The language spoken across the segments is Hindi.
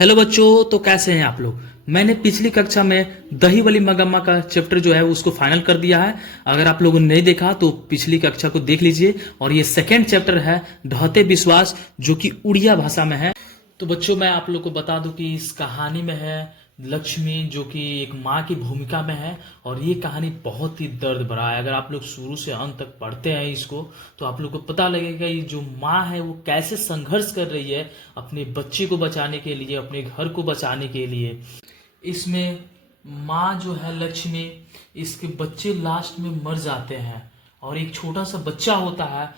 हेलो बच्चों, तो कैसे हैं आप लोग। मैंने पिछली कक्षा में दही वाली मगम्मा का चैप्टर जो है उसको फाइनल कर दिया है। अगर आप लोगों ने नहीं देखा तो पिछली कक्षा को देख लीजिए। और ये सेकंड चैप्टर है ढहते विश्वास, जो कि उड़िया भाषा में है। तो बच्चों, मैं आप लोग को बता दूं कि इस कहानी में है लक्ष्मी, जो कि एक माँ की भूमिका में है। और ये कहानी बहुत ही दर्द भरा है। अगर आप लोग शुरू से अंत तक पढ़ते हैं इसको तो आप लोग को पता लगेगा ये जो माँ है वो कैसे संघर्ष कर रही है अपने बच्चे को बचाने के लिए, अपने घर को बचाने के लिए। इसमें माँ जो है लक्ष्मी, इसके बच्चे लास्ट में मर जाते हैं और एक छोटा सा बच्चा होता है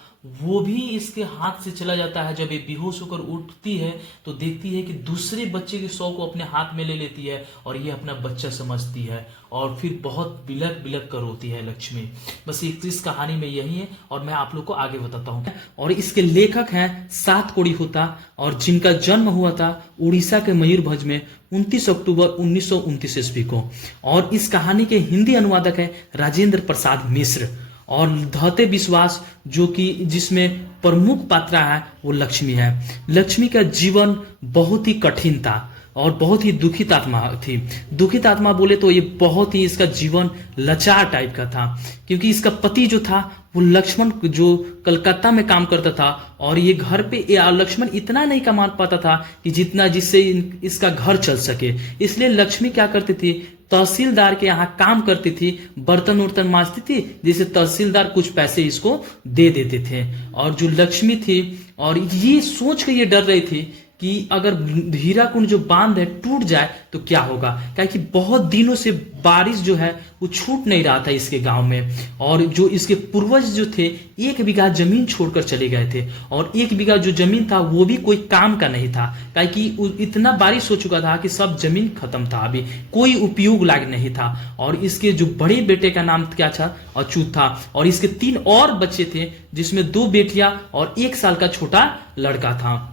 वो भी इसके हाथ से चला जाता है। जब ये बेहोश होकर उठती है तो देखती है कि दूसरे बच्चे के शव को अपने हाथ में ले लेती है और ये अपना बच्चा समझती है और फिर बहुत बिलक बिलक कर रोती है लक्ष्मी। बस इस कहानी में यही है और मैं आप लोग को आगे बताता हूँ। और इसके लेखक हैं सात कोड़ी होता, और जिनका जन्म हुआ था उड़ीसा के मयूरभंज में 29 अक्टूबर 1929 ईस्वी को। और इस कहानी के हिंदी अनुवादक है राजेंद्र प्रसाद मिश्र। और ढहते विश्वास, जो कि जिसमें प्रमुख पात्र है वो लक्ष्मी है। लक्ष्मी का जीवन बहुत ही कठिन था और बहुत ही दुखित आत्मा थी। दुखित आत्मा बोले तो ये बहुत ही इसका जीवन लाचार टाइप का था, क्योंकि इसका पति जो था वो लक्ष्मण, जो कलकत्ता में काम करता था, और ये घर पे लक्ष्मण इतना नहीं कमा पाता था कि जितना जिससे इसका घर चल सके। इसलिए लक्ष्मी क्या करती थी, तहसीलदार के यहाँ काम करती थी, बर्तन उर्तन मांजती थी, जिसे तहसीलदार कुछ पैसे इसको दे देते थे। और जो लक्ष्मी थी, और ये सोच के ये डर रही थी कि अगर हीराकुंड जो बांध है टूट जाए तो क्या होगा, क्योंकि बहुत दिनों से बारिश जो है वो छूट नहीं रहा था इसके गांव में। और जो इसके पूर्वज जो थे 1 बीघा जमीन छोड़कर चले गए थे, और 1 बीघा जो जमीन था वो भी कोई काम का नहीं था, क्योंकि इतना बारिश हो चुका था कि सब जमीन खत्म था, अभी कोई उपयोग लायक नहीं था। और इसके जो बड़े बेटे का नाम क्या था, अच्युत था। और इसके 3 और बच्चे थे, जिसमें 2 बेटियां और 1 साल का छोटा लड़का था।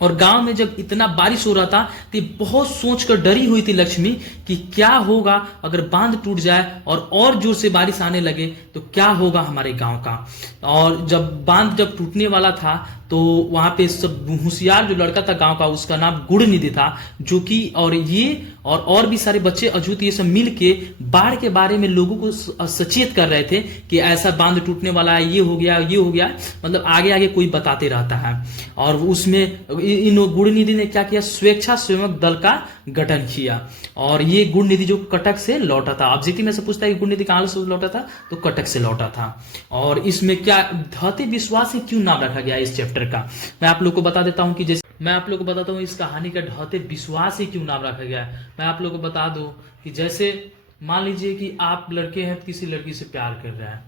और गांव में जब इतना बारिश हो रहा था तो बहुत सोचकर डरी हुई थी लक्ष्मी कि क्या होगा अगर बांध टूट जाए और जोर से बारिश आने लगे तो क्या होगा हमारे गांव का। और जब बांध टूटने वाला था तो वहां पे सब होशियार जो लड़का था गांव का, उसका नाम गुड़निधि था, जो कि और भी सारे बच्चे अजूत ये सब मिल के बाढ़ के बारे में लोगों को सचेत कर रहे थे कि ऐसा बांध टूटने वाला है, ये हो गया, मतलब आगे आगे कोई बताते रहता है। और उसमें इन गुड़निधि ने क्या किया, स्वेच्छासेवक दल का गठन किया। और ये गुड़निधि जो कटक से लौटा था, ऑब्जेक्टिव में से पूछता है कि गुड़निधि कहां से लौटा था, तो कटक से लौटा था। और इसमें क्या ढहते विश्वास से क्यों नाम रखा गया इस चैप्टर का, मैं आप लोग को बता देता हूं कि जैसे मैं आप लोग को बताता हूं इस कहानी का ढहते विश्वास से क्यों नाम रखा गया है। मैं आप लोग को बता दूं कि जैसे मान लीजिए कि आप लड़के हैं, किसी लड़की से प्यार कर रहे हैं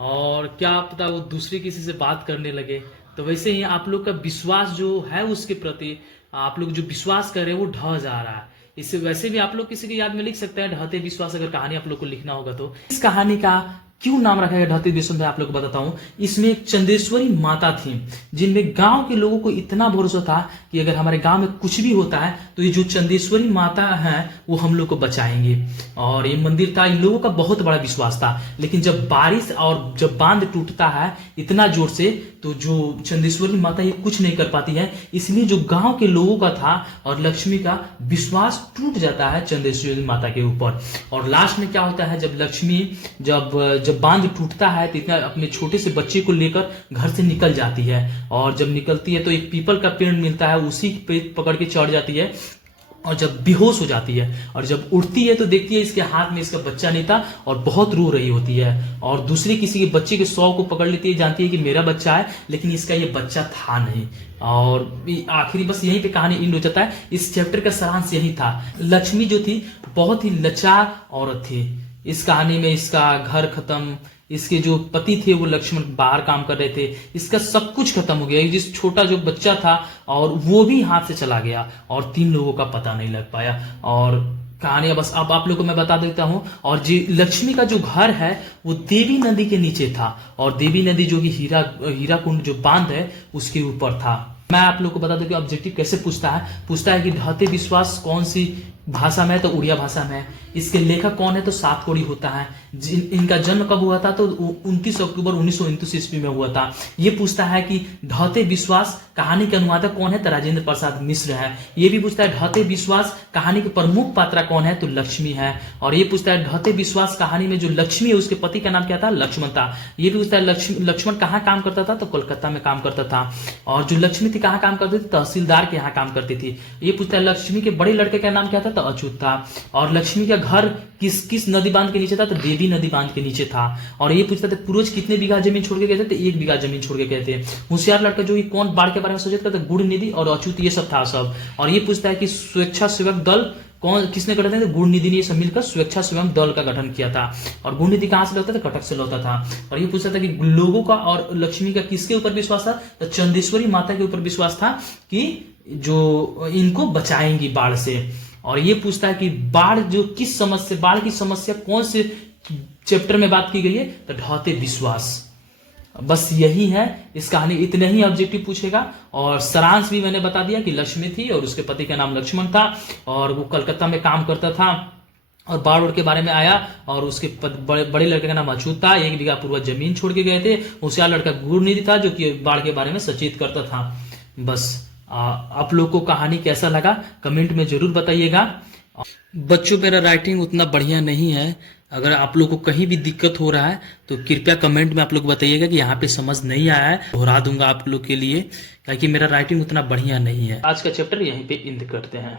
और क्या पता वो दूसरे किसी से बात करने लगे, तो वैसे ही आप लोग का विश्वास जो है उसके प्रति, आप लोग जो विश्वास कर रहे हैं वो ढह जा रहा है। इससे वैसे भी आप लोग किसी की याद में लिख सकते हैं ढहते विश्वास, अगर कहानी आप लोग को लिखना होगा तो। इस कहानी का क्यों नाम रखा गया ढहते विश्वास, मैं आप लोग को बताता हूं। इसमें एक चंदेश्वरी माता थी, जिनमें गांव के लोगों को इतना भरोसा था कि अगर हमारे गांव में कुछ भी होता है तो ये जो चंदेश्वरी माता है वो हम लोग को बचाएंगे। और ये मंदिर था, इन लोगों का बहुत बड़ा विश्वास था। लेकिन जब बारिश और जब बांध टूटता है इतना जोर से, तो जो चंदेश्वरी माता ये कुछ नहीं कर पाती है, इसलिए जो गांव के लोगों का था और लक्ष्मी का विश्वास टूट जाता है चंदेश्वरी माता के ऊपर। और लास्ट में क्या होता है, जब लक्ष्मी जब बांध टूटता है तो इतना अपने छोटे से बच्चे को लेकर घर से निकल जाती है। और जब निकलती है तो एक पीपल का पेड़ मिलता है, उसी पे पकड़ के चढ़ जाती है। और जब बेहोश हो जाती है और जब उठती है तो देखती है इसके हाथ में इसका बच्चा नहीं था और बहुत रो रही होती है। और दूसरे किसी के बच्चे के शव को पकड़ लेती है, जानती है कि मेरा बच्चा है, लेकिन इसका ये बच्चा था नहीं। और आखिरी बस यहीं पे कहानी एंड हो जाता है। इस चैप्टर का सारांश यही था। लक्ष्मी जो थी बहुत ही लाचार औरत थी। इस कहानी में इसका घर खत्म, इसके जो पति थे वो लक्ष्मण बाहर काम कर रहे थे, इसका सब कुछ खत्म हो गया। जिस छोटा जो बच्चा था और वो भी हाथ से चला गया और 3 लोगों का पता नहीं लग पाया। और कहानी बस अब आप लोग को मैं बता देता हूं। और जी लक्ष्मी का जो घर है वो देवी नदी के नीचे था, और देवी नदी जो कि हीराकुंड जो बांध है उसके ऊपर था। मैं आप लोग को बता दूं कि ऑब्जेक्टिव कैसे पूछता है कि ढहते विश्वास कौन सी भाषा में है, तो उड़िया भाषा में है। इसके लेखक कौन है, तो सातकोड़ी होता है। इनका जन्म कब हुआ था, तो 29 अक्टूबर 1929 ईस्वी में हुआ था। ये पूछता है कि ढहते विश्वास कहानी के अनुवादक कौन है, तो राजेंद्र प्रसाद मिश्र है। ये भी पूछता है ढहते विश्वास कहानी के प्रमुख पात्रा कौन है, तो लक्ष्मी है। और ये पूछता है ढहते विश्वास कहानी में जो लक्ष्मी है उसके पति का नाम क्या था, लक्ष्मण था। ये भी पूछता है लक्ष्मण कहाँ काम करता था, तो कोलकाता में काम करता था। और जो लक्ष्मी थी कहाँ काम करती थी, तहसीलदार के यहाँ काम करती थी। ये पूछता है लक्ष्मी के बड़े लड़के का नाम क्या था, तो अच्युत था। और लक्ष्मी का घर किस नदी बांध के नीचे था, तो देवी नदी बांध के नीचे था। और ये पूछता था पूर्वज कितने बीघा जमीन छोड़ के गए थे, तो 1 बीघा जमीन छोड़ के गए थे। होशियार लड़का जो कौन बाढ़ के बारे में सोचता था, गुड़ निधि और अच्युत, ये सब था सब। और ये पूछता है कि स्वेच्छासेवक दल किसने गठन किया, गुण निधि ने ये सब मिलकर स्वेच्छासेवक दल का गठन किया था। और गुण निधि कहां से लौटा था, कटक से लौटा था। और ये पूछता था कि लोगों का और लक्ष्मी का किसके ऊपर विश्वास था, तो चंदेश्वरी माता के ऊपर विश्वास था कि जो इनको बचाएंगी बाढ़ से। और ये पूछता है कि बाढ़ की समस्या कौन से चैप्टर में बात की गई है, तो ढहते विश्वास। बस यही है इस कहानी, इतने ही ऑब्जेक्टिव पूछेगा। और सारांश भी मैंने बता दिया कि लक्ष्मी थी और उसके पति का नाम लक्ष्मण था और वो कलकत्ता में काम करता था और बाढ़ के बारे में आया। और उसके बड़े लड़के का नाम अछूत था, 1 बीघा पूर्वज जमीन छोड़ के गए थे। होशियार लड़का गुरनिधि था जो कि बाढ़ के बारे में सचेत करता था। बस आप लोग को कहानी कैसा लगा कमेंट में जरूर बताइएगा। बच्चों मेरा राइटिंग उतना बढ़िया नहीं है, अगर आप लोग को कहीं भी दिक्कत हो रहा है तो कृपया कमेंट में आप लोग बताइएगा कि यहाँ पे समझ नहीं आया है, दोहरा दूंगा आप लोग के लिए, क्योंकि मेरा राइटिंग उतना बढ़िया नहीं है। आज का चैप्टर यहीं पे एंड करते हैं।